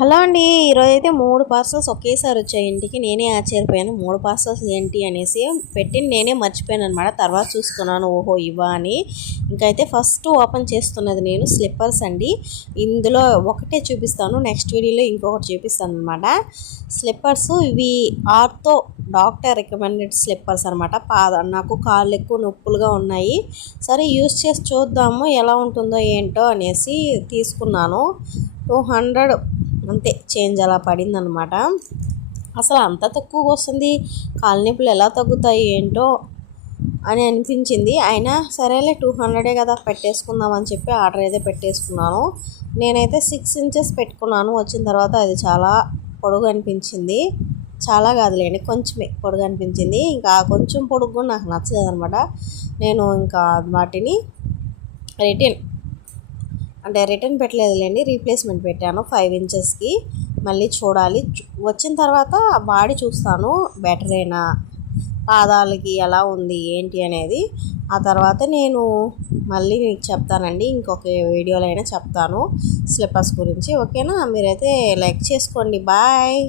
Hello అండి. ఈరోజైతే 3 parcels ఒకేసారి వచ్చాయి ఇంటికి. నేనే ఆశ్చర్యపోయాను. 3 పార్సెల్స్ ఏంటి అనేసి పెట్టింది నేనే మర్చిపోయాను అనమాట. తర్వాత చూసుకున్నాను, ఓహో ఇవా అని. ఇంకైతే ఫస్ట్ ఓపెన్ చేస్తున్నది నేను స్లిప్పర్స్ అండి. ఇందులో ఒకటే చూపిస్తాను, నెక్స్ట్ వీడియోలో ఇంకొకటి చూపిస్తాను అనమాట. స్లిప్పర్స్ ఇవి ఆర్థో డాక్టర్ రికమెండెడ్ స్లిప్పర్స్ అనమాట. నాకు కాళ్ళు ఎక్కువ నొప్పులుగా ఉన్నాయి, సరే యూస్ చేసి చూద్దాము ఎలా ఉంటుందో ఏంటో అనేసి తీసుకున్నాను. 200 అంతే చేంజ్ అలా పడింది అనమాట. అసలు అంత తక్కువగా వస్తుంది, కాళ్ళ నొప్పులు ఎలా తగ్గుతాయి ఏంటో అని అనిపించింది. అయినా సరేలే 200 కదా పెట్టేసుకుందాం అని చెప్పి ఆర్డర్ అయితే పెట్టేసుకున్నాను. నేనైతే 6 ఇంచెస్ పెట్టుకున్నాను. వచ్చిన తర్వాత అది చాలా పొడుగు అనిపించింది. చాలా కాదులేండి, కొంచెమే పొడుగు అనిపించింది. ఇంకా కొంచెం పొడుగు కూడా నాకు నచ్చలేదు అనమాట. నేను ఇంకా వాటిని రిటర్న్ పెట్టలేదులేండి, రీప్లేస్మెంట్ పెట్టాను 5 ఇంచెస్కి. మళ్ళీ చూడాలి, వచ్చిన తర్వాత బాడీ చూస్తాను బెటరేనా, పాదాలకి ఎలా ఉంది ఏంటి అనేది. ఆ తర్వాత నేను మళ్ళీ మీకు చెప్తానండి, ఇంకొక వీడియోలో అయినా చెప్తాను స్లిప్పర్స్ గురించి. ఓకేనా, మీరైతే లైక్ చేసుకోండి. బాయ్.